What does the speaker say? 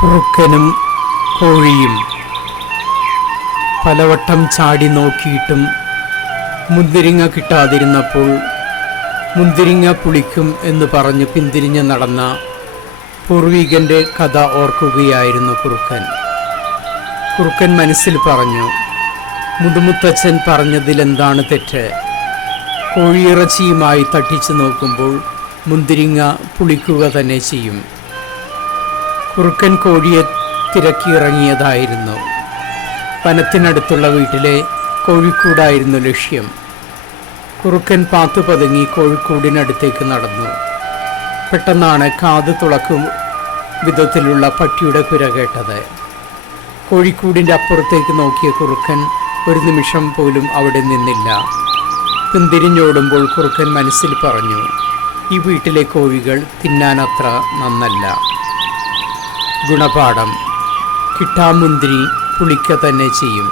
കുറുക്കനും കോഴിയും പലവട്ടം ചാടി നോക്കിയിട്ടും മുന്തിരിങ്ങ കിട്ടാതിരുന്നപ്പോൾ മുന്തിരിങ്ങ പുളിക്കും എന്ന് പറഞ്ഞ് പിന്തിരിഞ്ഞ് നടന്ന പൂർവികൻ്റെ കഥ ഓർക്കുകയായിരുന്നു കുറുക്കൻ. കുറുക്കൻ മനസ്സിൽ പറഞ്ഞു, മുതുമുത്തച്ഛൻ പറഞ്ഞതിലെന്താണ് തെറ്റ്? കോഴിയിറച്ചിയുമായി തട്ടിച്ചു നോക്കുമ്പോൾ മുന്തിരിങ്ങ പുളിക്കുക തന്നെ ചെയ്യും. കുറുക്കൻ കോഴിയെ തിരക്കിയിറങ്ങിയതായിരുന്നു. വനത്തിനടുത്തുള്ള വീട്ടിലെ കോഴിക്കൂടായിരുന്നു ലക്ഷ്യം. കുറുക്കൻ പാത്തു പതുങ്ങി കോഴിക്കൂടിനടുത്തേക്ക് നടന്നു. പെട്ടെന്നാണ് കാത് തുളക്കും വിധത്തിലുള്ള പട്ടിയുടെ കുര കേട്ടത്. കോഴിക്കൂടിൻ്റെ അപ്പുറത്തേക്ക് നോക്കിയ കുറുക്കൻ ഒരു നിമിഷം പോലും അവിടെ നിന്നില്ല. പിന്തിരിഞ്ഞോടുമ്പോൾ കുറുക്കൻ മനസ്സിൽ പറഞ്ഞു, ഈ വീട്ടിലെ കോഴികൾ തിന്നാനത്ര നന്നല്ല. ഗുണപാഠം: കിട്ടാമുന്തിരി പുളിക്ക തന്നെ ചെയ്യും.